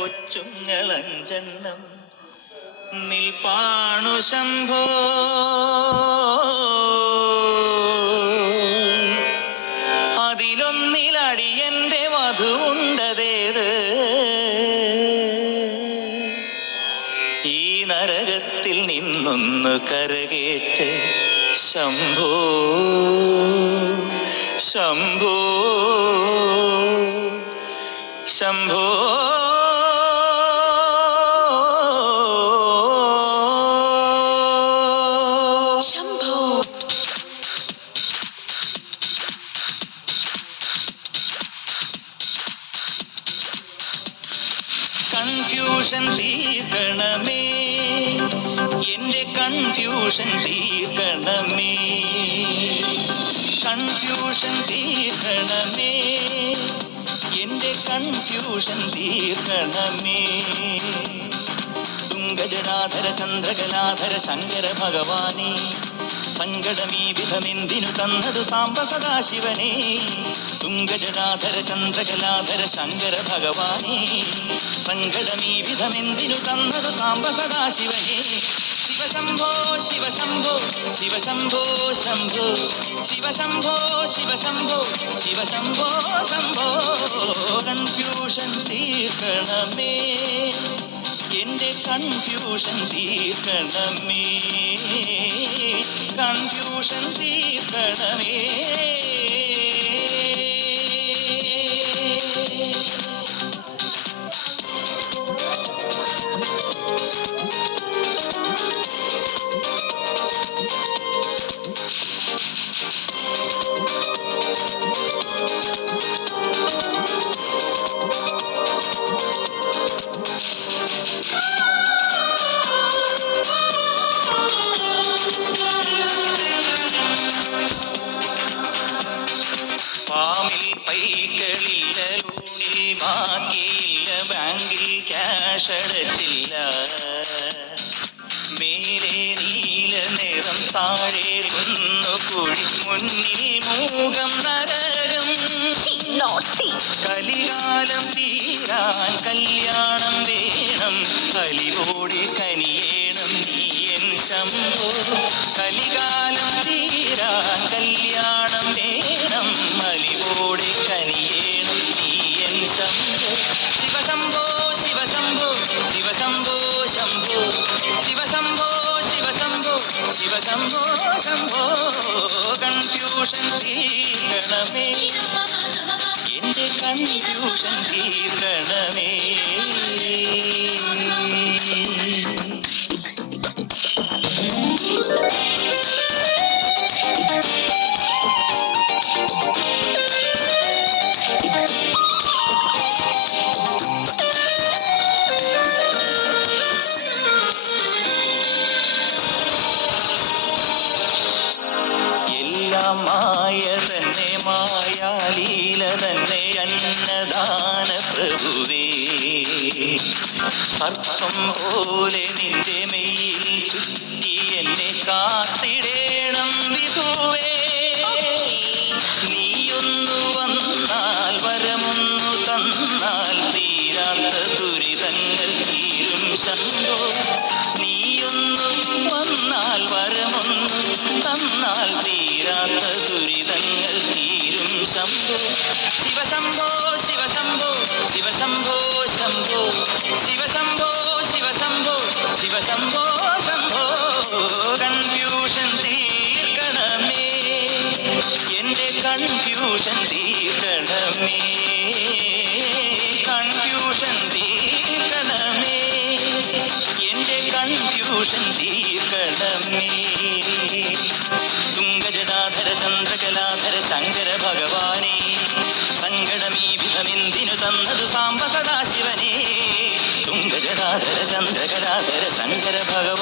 കൊച്ചുങ്ങളഞ്ചെണ്ണം നിൽപ്പാണു ശംഭോ. അതിലൊന്നിലടിയന്റെ വധുവുണ്ടതേത് ഈ നരകത്തിൽ നിന്നൊന്ന് കരകേറ്റ് ശംഭോ ശംഭോ ശംഭോ. കൺഫ്യൂഷൻ തീർക്കണമേ, എന്റെ കൺഫ്യൂഷൻ തീർക്കണമേ, കൺഫ്യൂഷൻ തീർക്കണമേ, എന്റെ കൺഫ്യൂഷൻ തീർക്കണമേ. തുംഗജടാധര ചന്ദ്രകലാധര ശങ്കര ഭഗവാനേ, സങ്കടമീ വിധമെന്തിനു തന്നതു സാംബ സദാശിവനേ. തുംഗജടാധര ചന്ദ്രകലാധര ശങ്കര ഭഗവാനേ, സങ്കടമീ വിധമെന്തിനു തന്നതു സാംബ സദാശിവനേ. ശിവശംഭോ ശിവശംഭോ ശിവശംഭോ ശംഭോ ശിവശംഭോ ശിവശംഭോ ശിവശംഭോ ശംഭോ. കൺഫ്യൂഷൻ തീർക്കണമേ, എന്റെ കൺഫ്യൂഷൻ തീർക്കണമേ, കൺഫ്യൂഷൻ തീർക്കണമേ. ഫാമിൽ പൈകളില്ല, ലൂണിൽ ബാക്കിയില്ല, ബാങ്കിൽ ക്യാഷ് അടച്ചില്ല. മേലെ നീല നിറം, താഴെ കുന്നുകുഴി, മുന്നിൽ മൂകം നരകം. കലികാലം തീരാൻ കല്യാണം വേണം, കലിവോടി കനിയേണം നീയൻ ശംഭോ. കലികാലം തീരാൻ കല്യാണം വേണം, മലിവോടെ കനിയേണം നീയൻ ശംഭോ. ശിവശംഭോ ശിവശംഭോ ശിവശംഭോ ശംഭോ ശിവശംഭോ ശിവശംഭോ ശിവശംഭോ ശംഭോ. കൺഫ്യൂഷൻ തീർക്കണമേ, എന്റെ കൺഫ്യൂഷൻ തീർക്കണമേ. എല്ലാം മായ തന്നെ, മായാലീല തന്നെ, അന്നദാന പ്രഭുവേ. സർപ്പം പോലെ നിന്റെ മെയ്യിൽ ചുറ്റി എന്നെ കാത്തിടേണം വിധുവേ. നീയൊന്നു വന്നാൽ, വരമൊന്നു തന്നാൽ, തീരാത്ത ദുരിതങ്ങൾ തീരും ശംഭോ. നീയൊന്നു വന്നാൽ, വരമൊന്നു തന്നാൽ, തീരാത്ത ദുരിതങ്ങൾ തീരും ശംഭോ. ശിവശംഭോ ശിവശംഭോ ശിവശംഭോ ശംഭോ ശിവശംഭോ ശിവശംഭോ ശിവശംഭോ ശംഭോ. കൺഫ്യൂഷൻ തീർക്കണമേ, എന്റെ കൺഫ്യൂഷൻ തീർക്കണമേ, കൺഫ്യൂഷൻ തീർക്കണമേ, എന്റെ കൺഫ്യൂഷൻ തീർക്കണമേ. തുംഗജടാധര ചന്ദ്രകലാധര ശങ്കര ഭഗവാനേ, സങ്കടമീ വിധമെന്തിനു തന്നതു സാംബ സദാശിവനേ. തുംഗജടാധര ചന്ദ്രകലാധര ശങ്കര ഭഗവാൻ